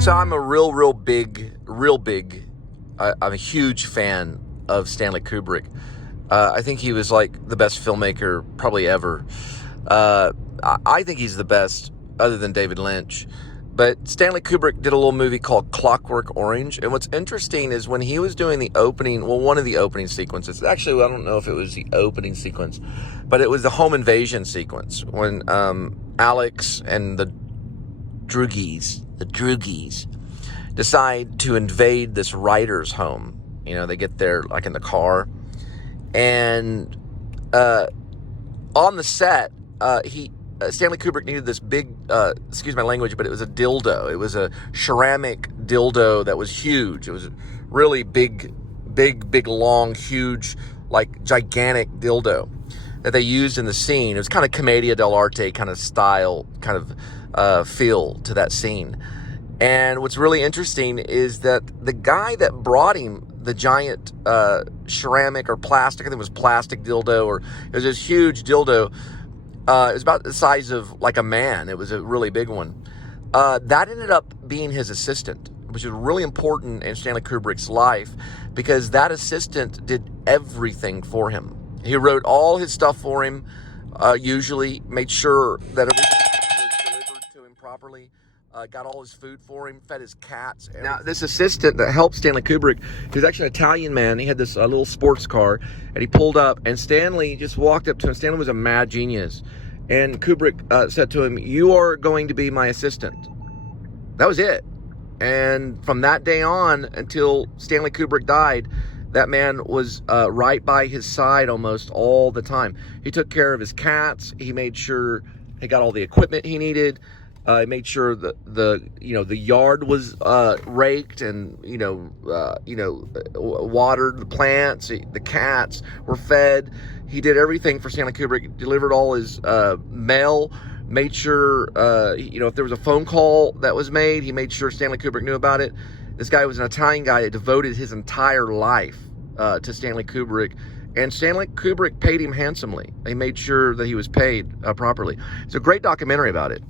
So I'm a real big, I'm a huge fan of Stanley Kubrick. I think he was like the best filmmaker probably ever. I think he's the best other than David Lynch. But Stanley Kubrick did a little movie called Clockwork Orange. And what's interesting is when he was doing the opening, well, one of the opening sequences, actually, I don't know if it was the opening sequence, but it was the home invasion sequence when Alex and the Droogies decide to invade this writer's home. You know, they get there like in the car. And on the set, Stanley Kubrick needed this big, excuse my language, but it was a dildo. It was a ceramic dildo that was huge. It was a really big, long, huge, like gigantic dildo that they used in the scene. It was kind of Comedia dell'arte kind of style, kind of feel to that scene. And what's really interesting is that the guy that brought him the giant ceramic or plastic, I think it was plastic dildo, or it was this huge dildo. It was about the size of like a man. It was a really big one. That ended up being his assistant, which is really important in Stanley Kubrick's life because that assistant did everything for him. He wrote all his stuff for him, usually made sure that everything was delivered to him properly. Got all his food for him, fed his cats. Now, this assistant that helped Stanley Kubrick, he was actually an Italian man. He had this little sports car, and he pulled up, and Stanley just walked up to him. Stanley was a mad genius. And Kubrick said to him, "You are going to be my assistant." That was it. And from that day on until Stanley Kubrick died, that man was right by his side almost all the time. He took care of his cats. He made sure he got all the equipment he needed. He made sure that the yard was raked and watered, the plants, the cats were fed. He did everything for Stanley Kubrick. Delivered all his mail. Made sure if there was a phone call that was made, he made sure Stanley Kubrick knew about it. This guy was an Italian guy that devoted his entire life to Stanley Kubrick. And Stanley Kubrick paid him handsomely. He made sure that he was paid properly. It's a great documentary about it.